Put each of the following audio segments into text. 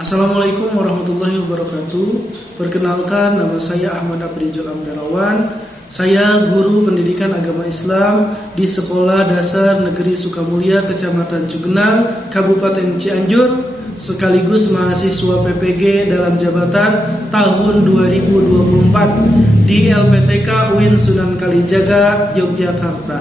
Assalamualaikum warahmatullahi wabarakatuh. Perkenalkan, nama saya Ahmad Afrizal Amperawan. Saya guru pendidikan agama Islam di Sekolah Dasar Negeri Sukamulya, Kecamatan Cugenang, Kabupaten Cianjur, sekaligus mahasiswa PPG dalam jabatan tahun 2024 di LPTK UIN Sunan Kalijaga, Yogyakarta.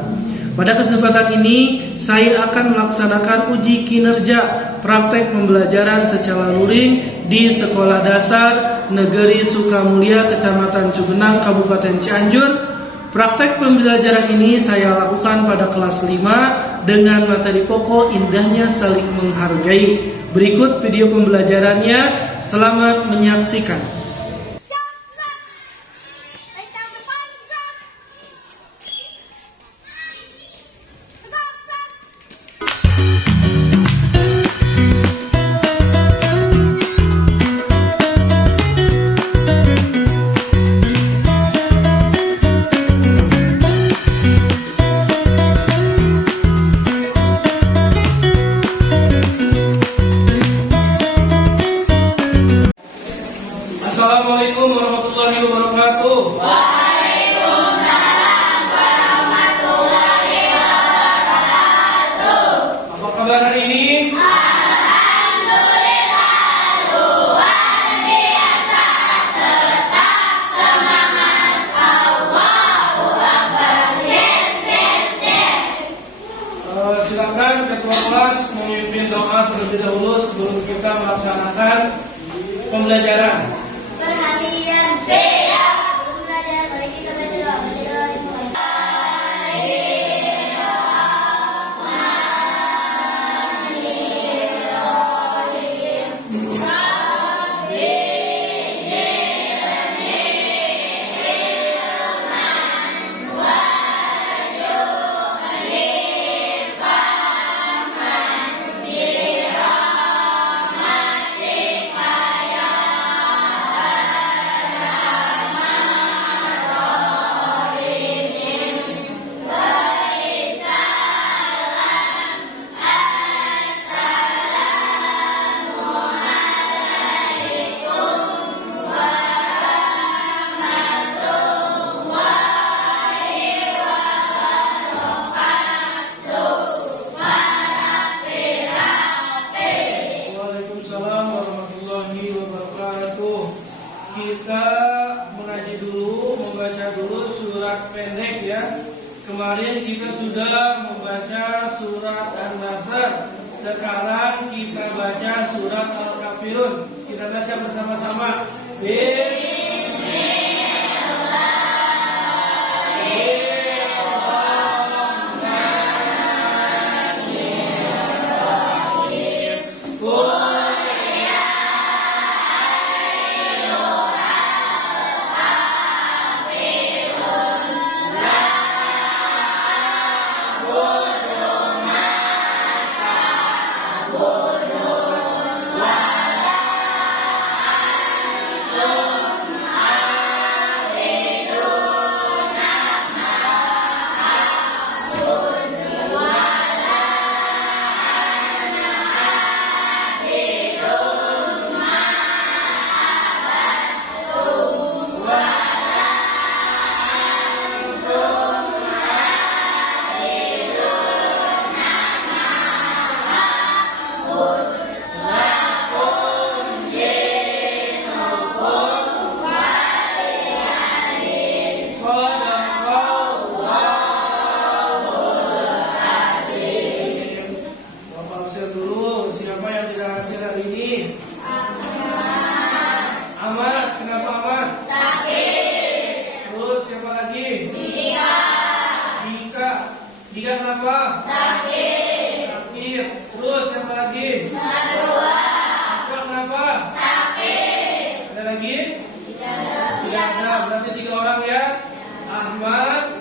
Pada kesempatan ini, saya akan melaksanakan uji kinerja praktek pembelajaran secara luring di Sekolah Dasar Negeri Sukamulya, Kecamatan Cugenang, Kabupaten Cianjur. Praktek pembelajaran ini saya lakukan pada kelas 5 dengan materi pokok indahnya saling menghargai. Berikut video pembelajarannya, selamat menyaksikan. Assalamualaikum warahmatullahi wabarakatuh. Waalaikumsalam warahmatullahi wabarakatuh. Apa kabar hari ini? Alhamdulillah luar biasa, tetap semangat, Allahu Akbar, yes, yes, yes. Silakan ketua kelas memimpin doa terlebih dahulu sebelum kita melaksanakan pembelajaran. Perhatian, siap. Belum belajar, mari kita baca doa. Waalaikumsalam warahmatullahi wabarakatuh. Kita mengaji dulu, membaca dulu surat pendek ya. Kemarin kita sudah membaca surat An-Nasr. Sekarang kita baca surat Al-Kafirun. Kita baca bersama-sama. Dika kenapa? Sakit. Terus siapa lagi? Kedua, Apa kenapa? sakit. Ada lagi? Tidak Ada. Berarti 3 orang ya. Ahmad,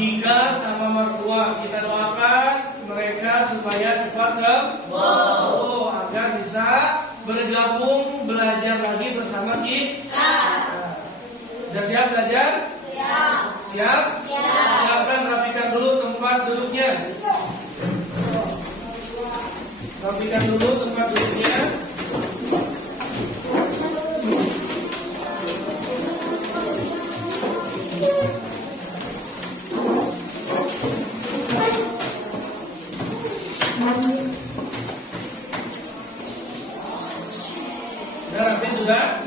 Dika, sama mertua. Kita doakan mereka supaya cepat sembuh agar bisa bergabung belajar lagi bersama kita. Sudah siap belajar? Siap? Silakan rapikan dulu tempat duduknya. Rapikan dulu tempat duduknya. Rapi sudah?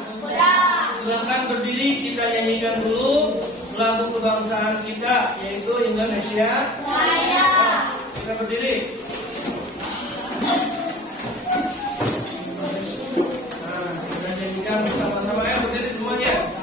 Silakan berdiri, kita nyanyikan dulu lagu kebangsaan kita, yaitu Indonesia Raya. Kita berdiri. Nah, kita nyanyikan bersama-sama ya, berdiri semuanya.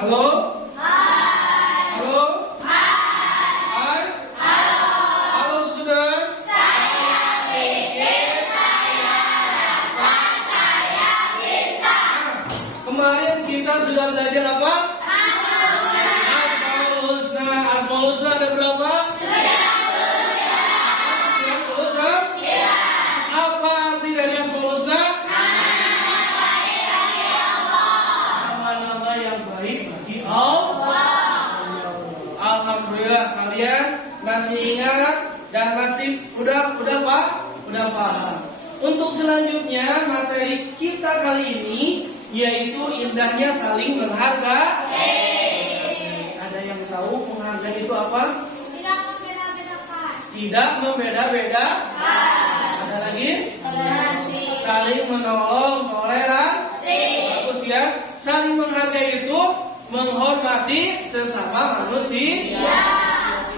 Halo? Hai. Halo? Hai. Hai. Halo student? Saya pikir saya rasa saya bisa. Kemarin kita sudah belajar apa? Asmaul Husna. Asmaul Husna ada berapa? Sudah lulus ya. Iya. Apa arti dari Asmaul Husna? Alhamdulillah kalian masih ingat dan masih udah paham. Untuk selanjutnya materi kita kali ini yaitu indahnya saling menghargai. Ada yang tahu menghargai itu apa? Tidak membeda-bedakan. Tidak membeda-bedakan. Ada lagi? Toleransi. Saling menolong, toleransi. Bagus ya. Saling menghargai itu menghormati sesama manusia,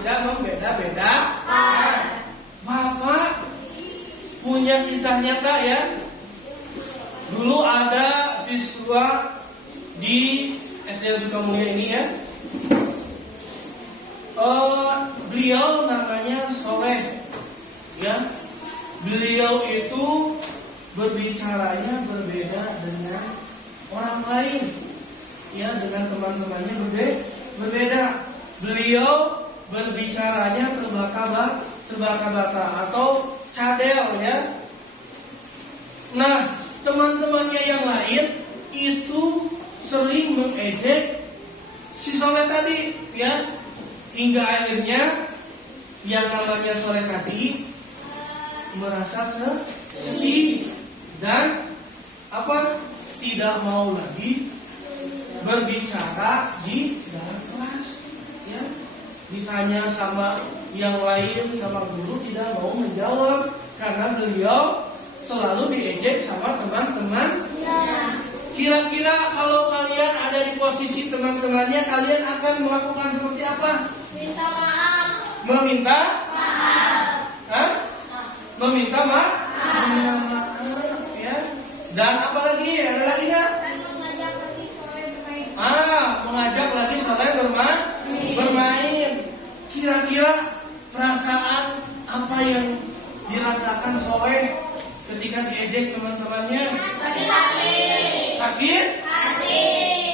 tidak membeda-bedakan. Bapak punya kisah nyata ya. Dulu ada siswa di SD Sukamulia ini ya. Beliau namanya Soleh, ya. Beliau itu berbicaranya berbeda dengan orang lain. Ya, dengan teman-temannya berbeda. Beliau berbicaranya terbata-bata atau cadel ya. Nah, teman-temannya yang lain itu sering mengejek si Soleh tadi ya. Hingga akhirnya yang namanya Soleh tadi merasa sedih dan tidak mau lagi berbicara di dalam kelas ya. Ditanya sama yang lain, sama guru tidak mau menjawab karena beliau selalu diejek sama teman-teman. Kira-kira kalau kalian ada di posisi teman-temannya, kalian akan melakukan seperti apa? Minta maaf. Meminta Maaf. Hah? Meminta maaf ya. Dan apa lagi? Ada lagi nggak? Dan mengajak lagi sore bermain. Kira-kira perasaan apa yang dirasakan Soleh ketika diejek teman-temannya? Sakit hati. Sakit? Hati.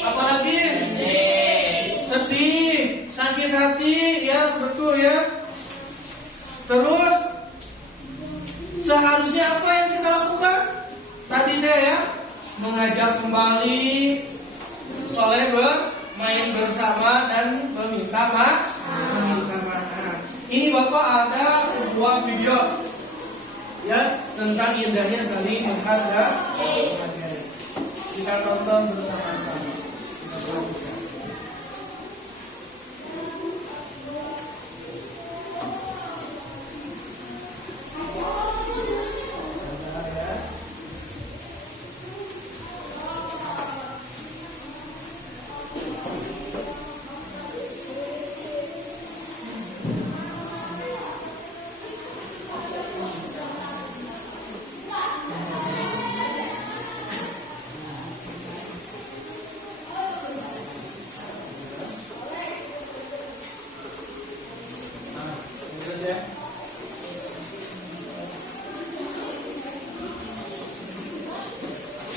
Apalagi? Sedih, sakit hati, ya betul ya. Terus seharusnya apa yang kita lakukan? Tadi deh ya, mengajak kembali Soleh bermain bersama dan meminta maaf. Ini Bapak ada sebuah video ya tentang indahnya saling menghargai. Kita tonton bersama-sama. Kita perhatikan. Terus ya.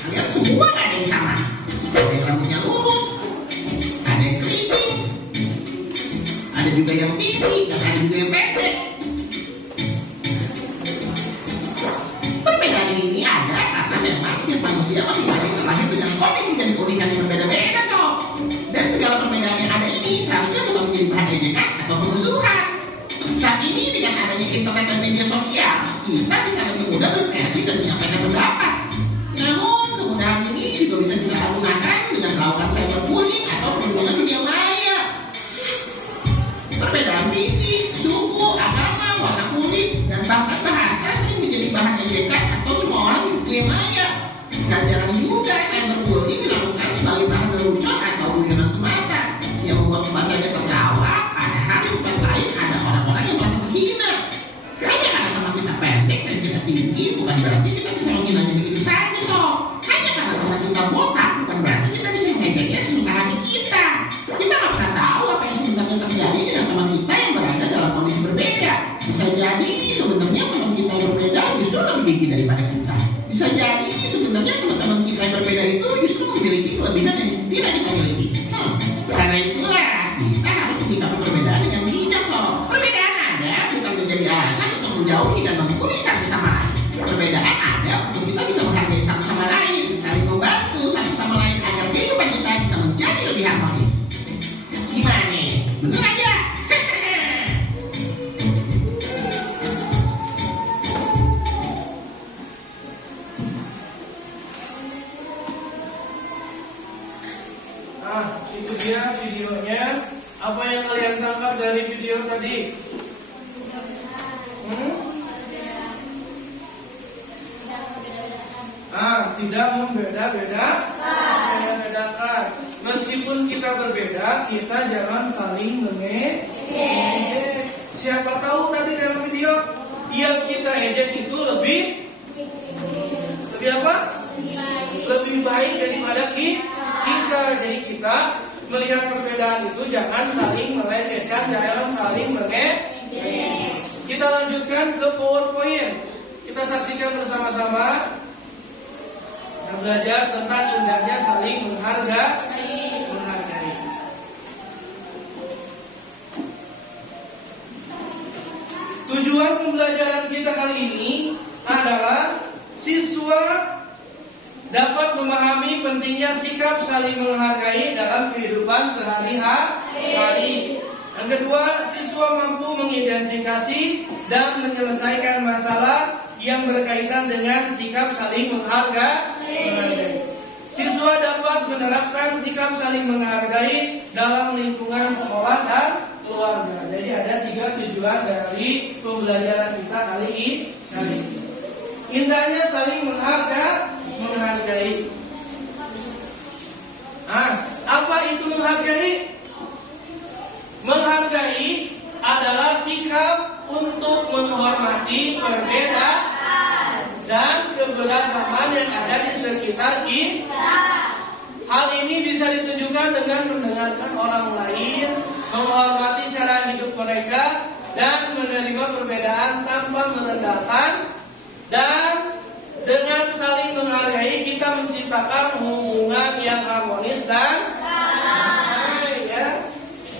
Kalian semua gak ada yang sama. Ada yang rambutnya lurus, ada yang keriting, ada juga yang tinggi, dan ada juga yang pendek. Perbedaan ini ada karena memang setiap manusia masing-masing terlahir dengan kondisi dan keunikan yang berbeda-beda, sob. Dan segala perbedaan yang ada ini seharusnya bukan menjadi bahan ejekan atau permusuhan. Saat ini dengan adanya internet dan media sosial, kita bisa lebih mudah berkreasi dan menyampaikan pendapat. Namun, kemudahan ini juga bisa disalahgunakan dengan melakukan cyberbullying atau perlindungan dunia maya. Perbedaan fisik, suku, agama, warna kulit, dan bahkan bahasa sering menjadi bahan ejekan atau cuma orang di dunia maya. Dan jarang juga cyberbullying dilakukan sebagai bahan lelucon atau guyonan semata yang membuat pembacanya tertawa, padahal di tempat lain ada orang-orang yang merasa terhina. Hanya karena teman kita pendek dan kita tinggi, bukan berarti kita bisa menghinanya begitu saja, sob. Hanya karena teman kita botak, bukan berarti kita bisa mengejeknya sesuka hati kita. Kita nggak pernah tahu apa yang sebenarnya terjadi dengan teman kita yang berada dalam kondisi berbeda. Bisa jadi sebenarnya teman kita yang berbeda justru lebih tinggi daripada kita. Bisa jadi sebenarnya teman-teman kita yang berbeda itu justru memiliki kelebihan yang tidak kita miliki. Karena itulah kita harus menyikapi perbedaan dengan bijak, sob. Perbedaan ada bukan menjadi alasan untuk menjauhi dan memukuli satu sama lain. Perbedaan ada untuk kita bisa menghargai satu sama lain, saling membantu satu sama lain agar kehidupan kita bisa menjadi lebih harmonis. Gimana? Bener aja? Nah, itu dia videonya. Apa yang kalian tangkap dari video tadi? Tidak membeda-bedakan. Meskipun kita berbeda, kita jangan saling mengejek. Siapa tahu tadi dalam video yang kita ejek itu lebih apa? Lebih baik daripada kita. Jadi kita melihat perbedaan itu jangan saling melecehkan, jangan saling mengejek. Kita lanjutkan ke PowerPoint. Kita saksikan bersama-sama dan belajar tentang indahnya saling menghargai. Tujuan pembelajaran kita kali ini adalah siswa dapat memahami pentingnya sikap saling menghargai dalam kehidupan sehari-hari. Yang kedua, siswa mampu mengidentifikasi dan menyelesaikan masalah yang berkaitan dengan sikap saling menghargai. Siswa dapat menerapkan sikap saling menghargai dalam lingkungan sekolah dan keluarga. Jadi ada 3 tujuan dari pembelajaran kita kali ini. Indahnya saling menghargai. Apa itu menghargai? Menghargai adalah sikap untuk menghormati perbedaan dan keberagaman yang ada di sekitar kita. Hal ini bisa ditunjukkan dengan mendengarkan orang lain, menghormati cara hidup mereka, dan menerima perbedaan tanpa merendahkan, dan dengan saling menghargai kita menciptakan hubungan yang harmonis dan damai, ya.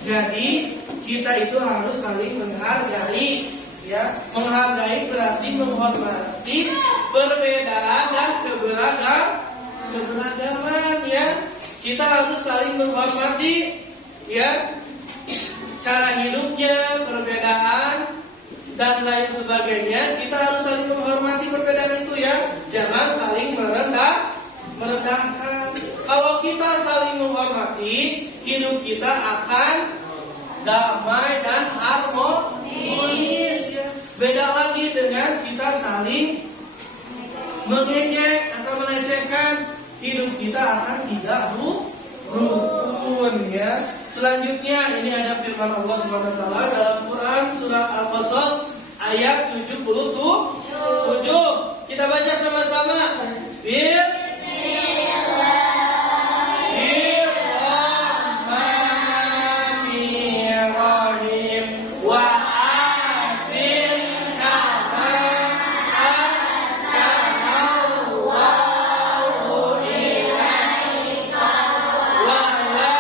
Jadi kita itu harus saling menghargai, ya. Menghargai berarti menghormati perbedaan dan keberagaman, ya. Kita harus saling menghormati, ya, cara hidupnya, perbedaan dan lain sebagainya. Kita harus saling menghormati perbedaan itu, ya. Jangan saling merendahkan. Kalau kita saling menghormati, hidup kita akan damai dan harmonis, ya. Beda lagi dengan kita saling mengejek atau melecehkan, hidup kita akan tidak rukun, ya. Selanjutnya ini ada firman Allah Subhanahu wa taala dalam Quran surat Al-Qasas ayat 77. Kita baca sama-sama. Bismillahirrahmanirrahim. Wa asin kama ahsanallahu ilaika wa la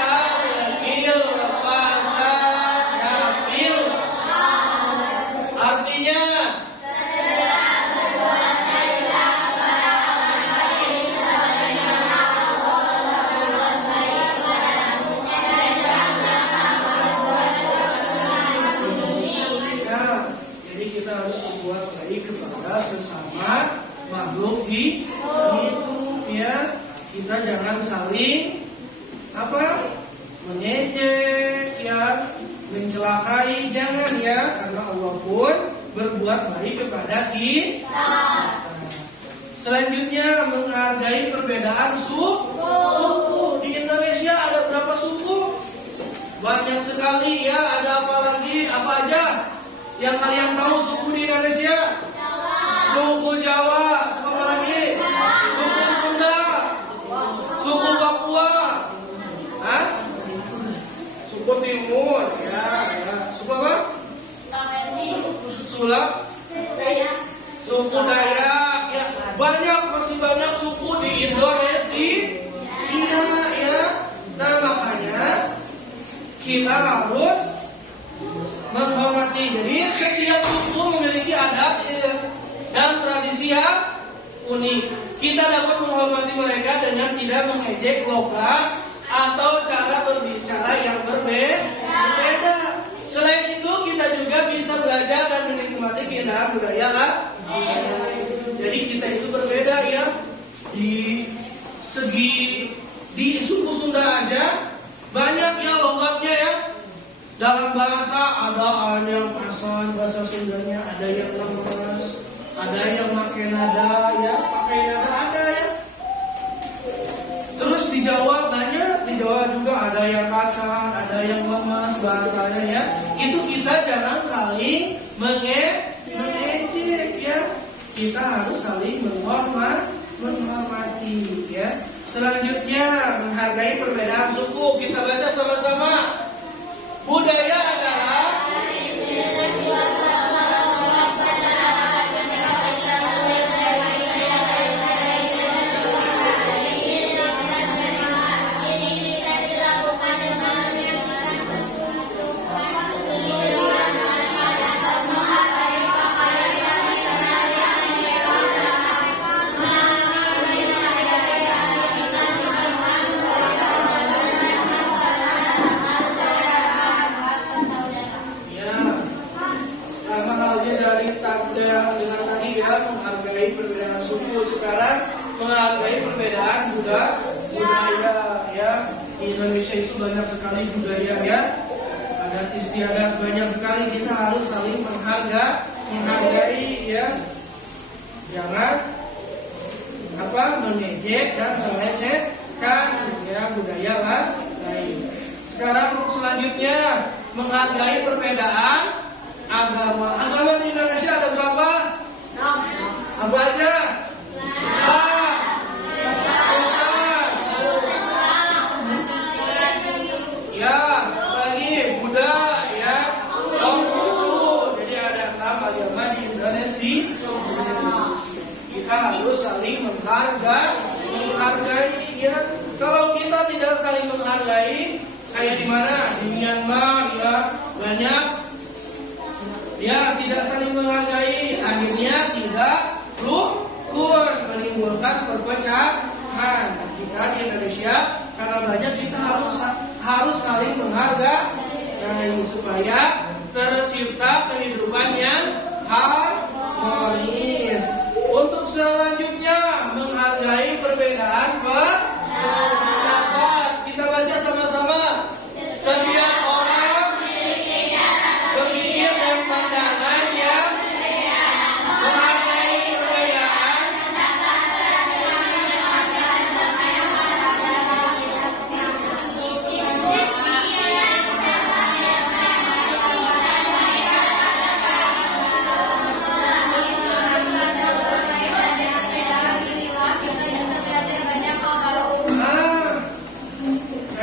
tabghil fasada fil. Artinya kita harus berbuat baik kepada sesama makhluk hidup, ya. Kita jangan saling mengejek, ya, mencelakai, jangan, ya, karena Allah pun berbuat baik kepada kita. Selanjutnya menghargai perbedaan suku. Di Indonesia ada berapa suku? Banyak sekali, ya. Ada apa lagi? Apa aja yang kalian tahu suku di Indonesia? Suku Jawa, suku apa lagi? Suku Sunda, suku Papua, suku Timur, ya. Suku apa? Sulap, suku Dayak, ya. Masih banyak suku di Indonesia, ya. Nah, makanya kita harus menghormati. Jadi setiap suku memiliki adat dan tradisi yang unik. Kita dapat menghormati mereka dengan tidak mengejek logat atau cara berbicara yang berbeda. Selain itu kita juga bisa belajar dan menikmati keindahan budaya lah. Jadi kita itu berbeda, ya. Di suku Sunda aja banyak, ya, logatnya, ya. Dalam bahasa ada yang pasan, bahasa Sundanya, ada yang lemes, ada yang pakai nada, ya, ada, ya. Terus di Jawa banyak, di Jawa juga ada yang kasar, ada yang lemes bahasanya, ya. Itu kita jangan saling mengejek, ya. Kita harus saling menghormati, ya. Selanjutnya menghargai perbedaan suku. Kita baca sama-sama. Budaya adalah dengan tadi, ya, menghargai perbedaan suku. Sekarang menghargai perbedaan budaya, ya. Di Indonesia itu banyak sekali budaya, ya. Adat istiadat banyak sekali. Kita harus saling menghargai, ya. Jangan mengejek dan melecehkan, ya, budaya lain. Sekarang selanjutnya menghargai perbedaan agama. Agama di Indonesia ada berapa? 6. Apa aja? Islam, ya, lagi Buddha, ya, kita harus saling menghargai ya. Kalau kita tidak saling menghargai, kayak di mana? Di Myanmar ya, banyak ya tidak saling menghargai, akhirnya tidak rukun, menimbulkan perpecahan. Kita di Indonesia karena banyak, kita harus saling menghargai supaya tercipta kehidupan yang harmonis. Untuk selanjutnya, menghargai perbedaan pendapat. Kita baca sama-sama. Setiap orang berpikir dan pandangan yang menghargai perbedaan.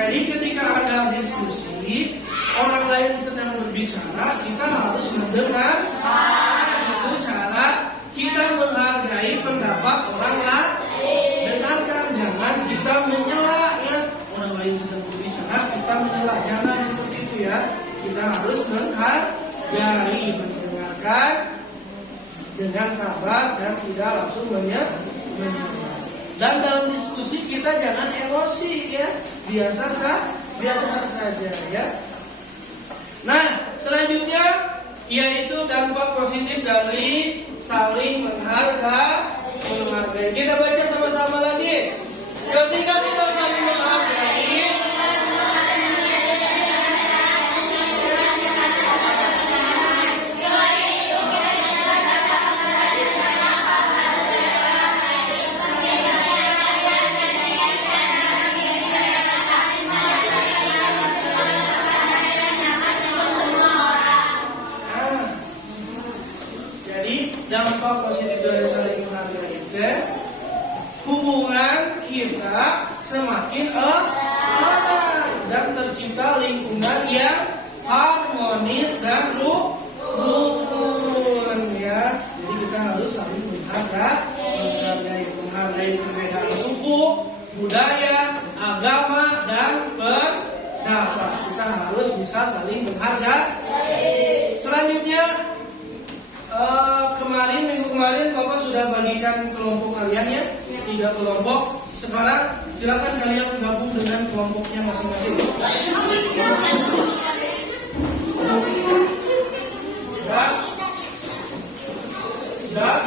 Jadi ketika ada diskusi, orang lain sedang berbicara, kita harus mendengar. Itu cara kita menghargai pendapat orang lain. Dengarkan, jangan kita menyela ya. Orang lain sedang berbicara, kita menyela, jangan seperti itu ya. Kita harus menghargai, mendengarkan dengan sabar dan tidak langsung menyela. Dan dalam diskusi kita jangan emosi ya, biasa saja ya. Nah, selanjutnya yaitu dampak positif dari saling menghargai. Kita baca sama-sama lagi. Ketika kita saling menghargai, dampak positif dari saling menghargai itu, hubungan kita semakin erat dan tercipta lingkungan yang harmonis dan rukun ya. Jadi kita harus saling menghargai perbedaan suku, budaya, agama dan pendapat. Kita harus bisa saling menghargai. Selanjutnya, minggu kemarin Bapak sudah bagikan kelompok kalian ya, 3 kelompok. Sekarang silakan kalian gabung dengan kelompoknya masing-masing. Sudah?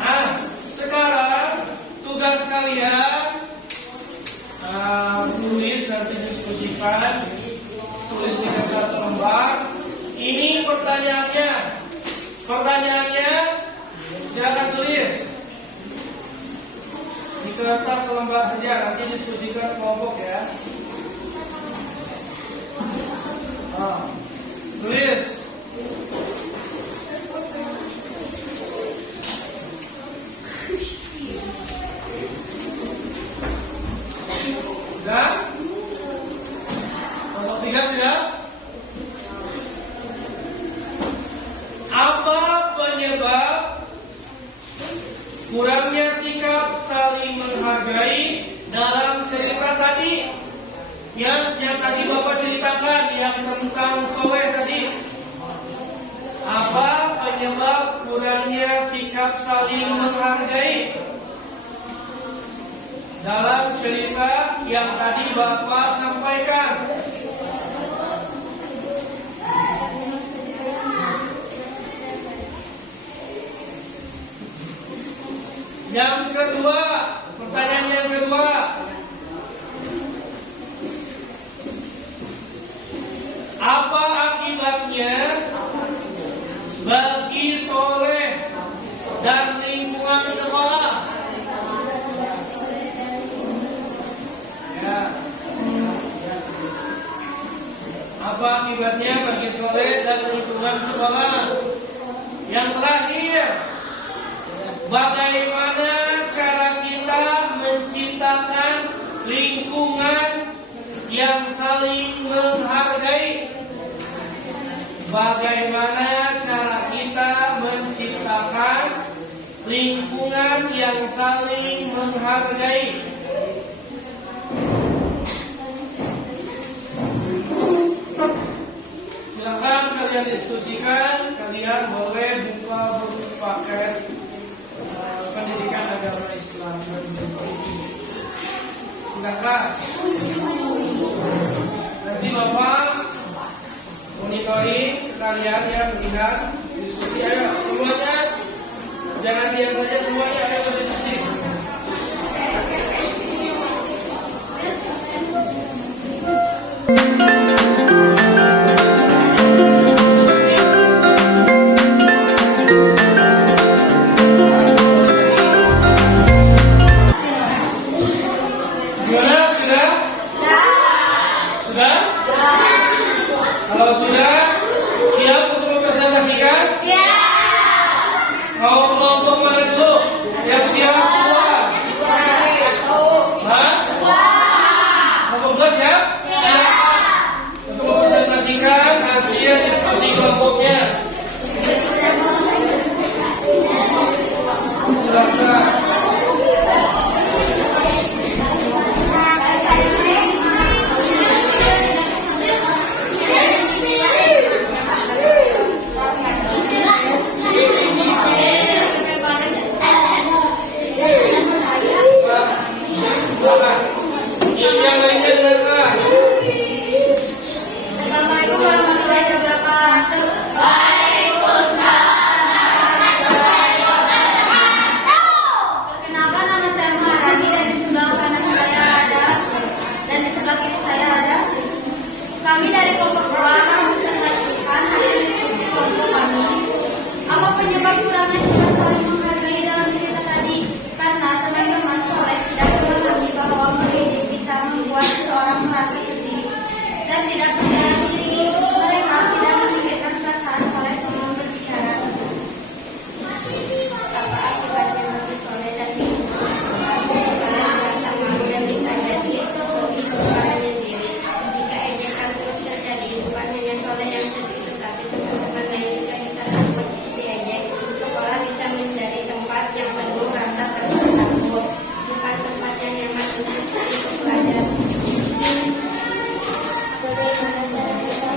Nah, sekarang tugas kalian tulis, nanti diskusikan, tulis di kertas lembar. Ini Pertanyaannya silakan tulis di kertas lembar saja, nanti diskusikan kelompok ya. Tulis. Sudah? Kelompok 3 sudah? Apa penyebab kurangnya sikap saling menghargai dalam cerita tadi? Yang tadi Bapak ceritakan, yang tentang soleh tadi. Apa penyebab kurangnya sikap saling menghargai dalam cerita yang tadi Bapak sampaikan? Yang kedua, pertanyaan yang kedua, apa akibatnya bagi soleh dan lingkungan sekolah? Ya. Apa akibatnya bagi soleh dan lingkungan sekolah? Yang terakhir, bagaimana cara kita menciptakan lingkungan yang saling menghargai? Bagaimana cara kita menciptakan lingkungan yang saling menghargai. Silakan kalian diskusikan, kalian boleh buka buku paket pendidikan agama Islam. Silakan. Nanti Bapak monitoring kalian yang melihat diskusi. Ayo semuanya, jangan diam saja, semuanya ayo berdiskusi. Kalau sudah, siap untuk mempresentasikan? Siap. Mau kelompok mana dulu? Yang siap keluar? Hah? Kelompok 2 siap? Siap. Untuk mempresentasikan hasil diskusi kelompoknya. Silakan. Yang lainnya dengarkan. Assalamualaikum warahmatullahi wabarakatuh. Waalaikumsalam warahmatullahi wabarakatuh. Perkenalkan, nama saya Maharani dan di sebelah kanan saya ada dan di sebelah kiri saya ada. Kami dari kelompok 2 akan mempresentasikan hasil diskusi kelompok kami. Apa penyebab kurangnya sikap saling menghargai dalam cerita tadi? Karena teman-teman soleh tidak memahami bahwa mendidik bisa membuat seseorang merasa sedih dan tidak percaya diri. Mereka tidak memikirkan perasaan soleh sebelum berbicara. Apa akibatnya bagi soleh dan kalian merasa malu dan bisa jadi lebih suaranya diri. Jika ejekan terus terjadi, bukan hanya soleh yang sedih, tetapi teman-teman lain juga bisa takut diejek. Sekolah bisa menjadi tempat yang penuh rasa takut, bukan tempat yang nyaman untuk belajar. Bagaimana cara kita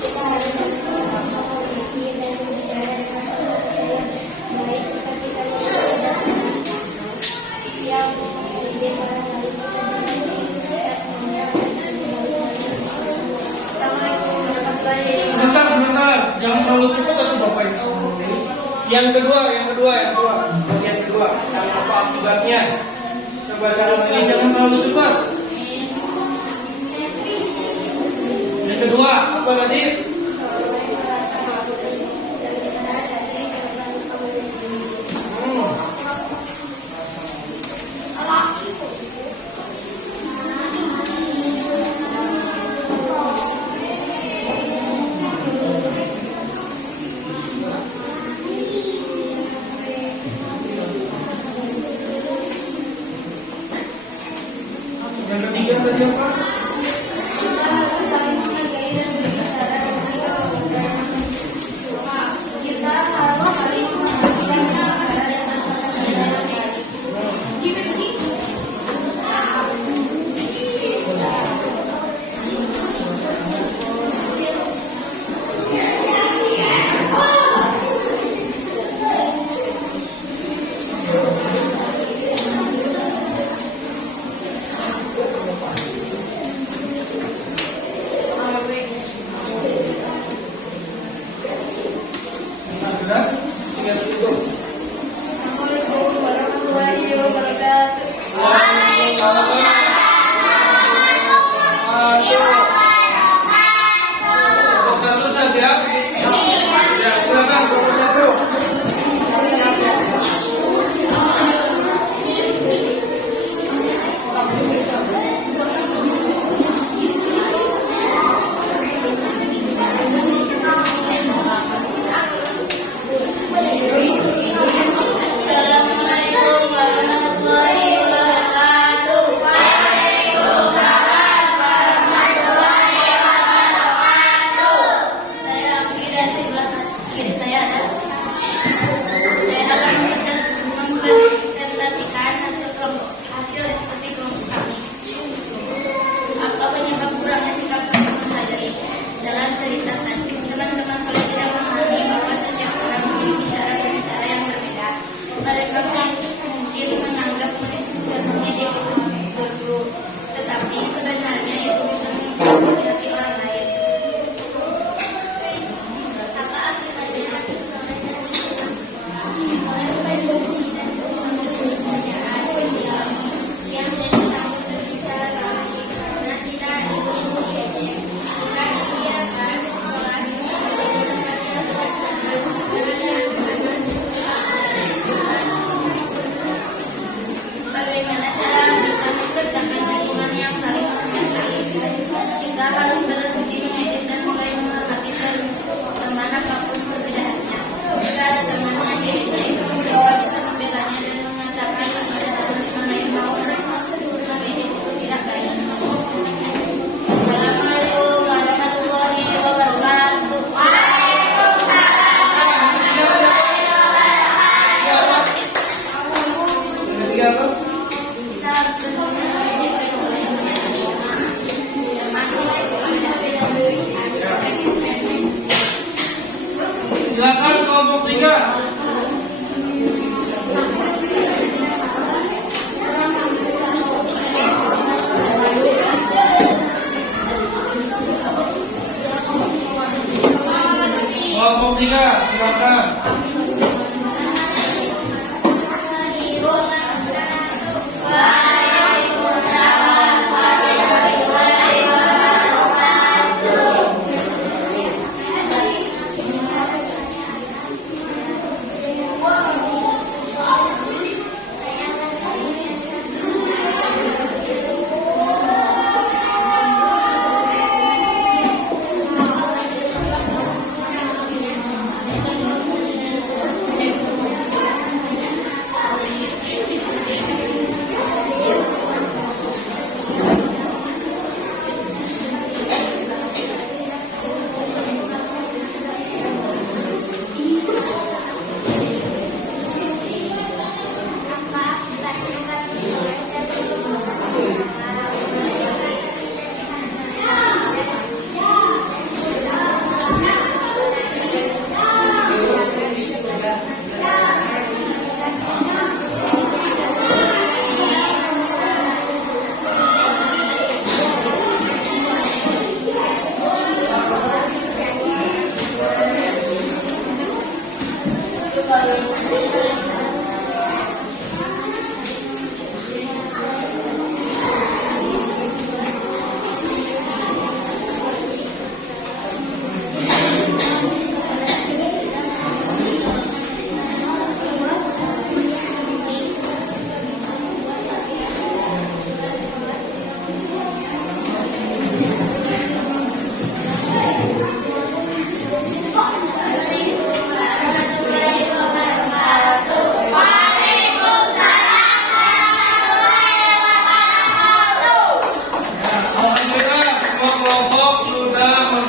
kita harus bersama kondisi dan berbicara dengan manusia yang baik ketika kita berbicara yang lebih orang lain. Assalamualaikum warahmatullahi wabarakatuh. Sebentar, jangan terlalu cepat atau Bapak Ibu. Yang kedua, bagian kedua, yang apa akibatnya? Coba cara ini jangan terlalu cepat. Yang kedua, apa tadi? Yang ketiga tadi apa? kelompok 3, silakan.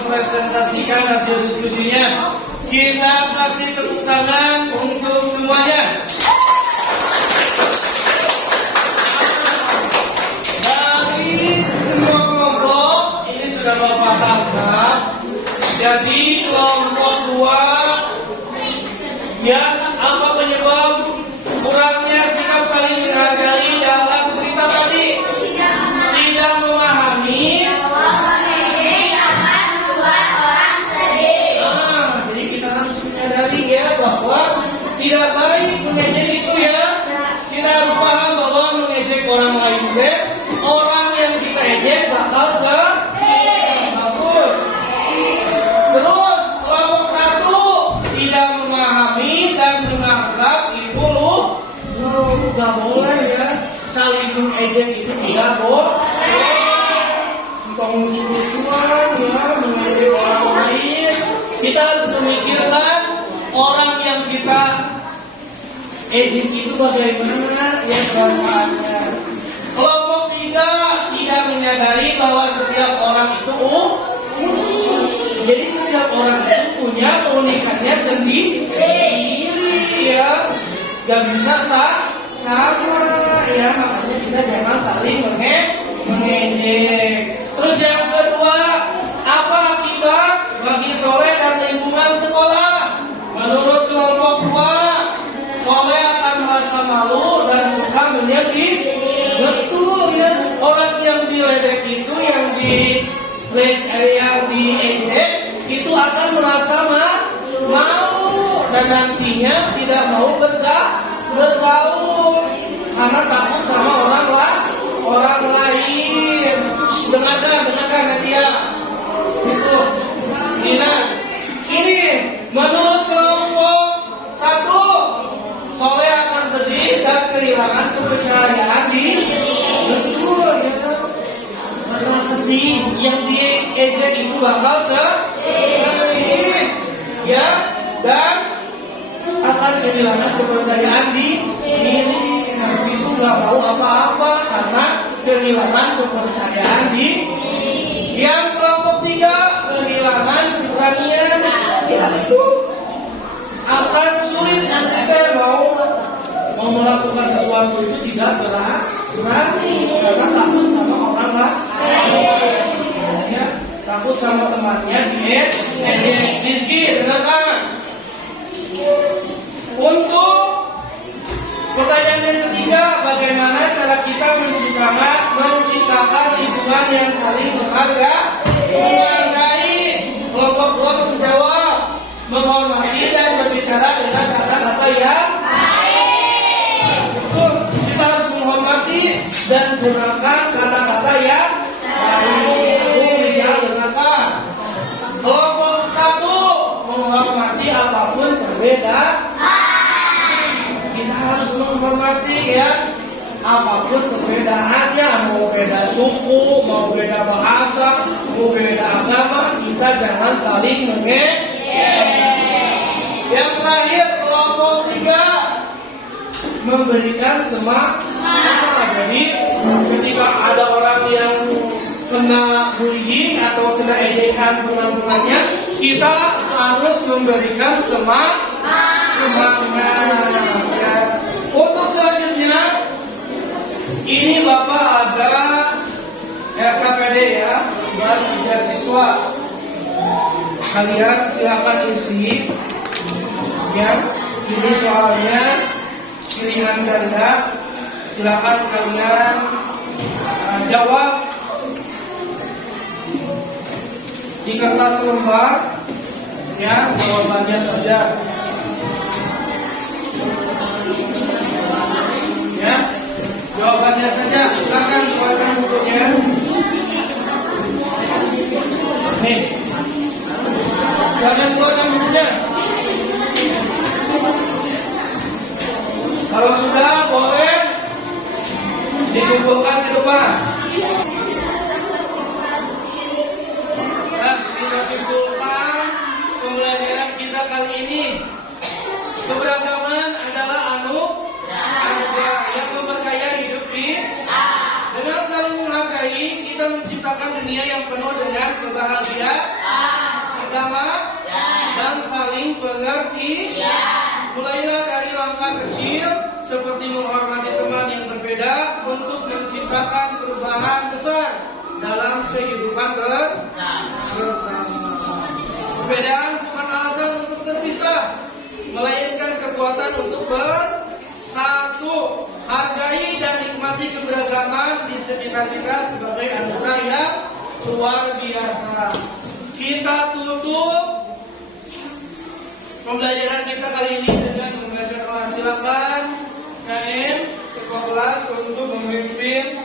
Presentasikan hasil diskusinya. Kita kasih tepuk tangan untuk semuanya. Dari semua kelompok ini sudah Bapak tangkap. Jadi kelompok 2 ya, apa penyebab kurangnya sikap saling menghargai dalam cerita tadi? Tidak memahami. Bahwa tidak baik mengejek itu ya. Kita harus paham bahwa mengejek orang lain orang yang kita ejek bakal bagus. Terus kelompok 1 tidak memahami dan menganggap itu nggak boleh ya. Saling mengejek itu tidak boleh. Untuk lucu-lucuan ya, mengejek orang lain. Kita harus memikirkan orang yang kita ejek itu bagaimana ya perasaannya. Kelompok 3 tidak menyadari bahwa setiap orang itu jadi setiap orang itu punya keunikannya sendiri ya. Gak bisa sama ya, makanya kita jangan saling mengejek. Terus yang kedua, apa akibat bagi Soleh dan lingkungan sekolah? Menurut kelompok 2, Soleh akan merasa malu dan suka menyedih. Betul ya, orang yang diledek itu, yang diejek itu akan merasa malu dan nantinya tidak mau bergaul karena takut sama orang lain. Dengarkan Nadia. Itu. Ini menurut kelompok 1, Soleh akan sedih dan kehilangan kepercayaan diri. Betul ya. Karena sedih, yang diejek itu bakal sedih ya, dan akan kehilangan kepercayaan diri. Nanti itu nggak mau apa-apa karena kehilangan kepercayaan diri. Yang kelompok 3, kehilangan keberanian. Ya itu akan sulit nanti mau melakukan sesuatu itu tidak berani karena takut sama orang lain, ya, takut sama temannya dia. Rizky, dengarkan. Untuk pertanyaan yang ketiga, bagaimana cara kita menciptakan lingkungan yang saling menghargai? Kelompok 2 menjawab, menghormati menggunakan kata-kata yang baik. Ya, dengarkan. Kelompok satu, menghormati apapun perbedaan. Kita harus menghormati ya apapun perbedaannya, mau beda suku, mau beda bahasa, mau beda agama, kita jangan saling mengejek. Yang terakhir, kelompok tiga, memberikan semangat. Jadi ketika ada orang yang kena bullying atau kena ejekan teman-temannya, kita harus memberikan semangat. Ya. Untuk selanjutnya, ini Bapak ada RKPD ya, buat siswa. Kalian silakan isi. Ya, ini soalnya pilihan ganda. Silakan kalian jawab di kertas lembar. Ya, jawabannya saja. Ya, jawabannya saja. Silakan keluarkan bukunya. Nih, kalian keluarkan bukunya. Kalau sudah, boleh dikumpulkan di depan. Nah, kita simpulkan pembelajaran kita kali ini. Keberagaman adalah anugerah yang memberkaya hidup kita. Dengan saling menghargai, kita menciptakan dunia yang penuh dengan kebahagiaan, agama, dan saling pengertian. Mulailah dari langkah kecil seperti menghormati teman yang berbeda untuk menciptakan perubahan besar dalam kehidupan bersama. Perbedaan bukan alasan untuk terpisah, melainkan kekuatan untuk bersatu. Hargai dan nikmati keberagaman di sekitar kita sebagai anugerah yang luar biasa. Kita tutup pembelajaran kita kali ini dengan membaca doa. Silakan KM Kepala Kelas untuk memimpin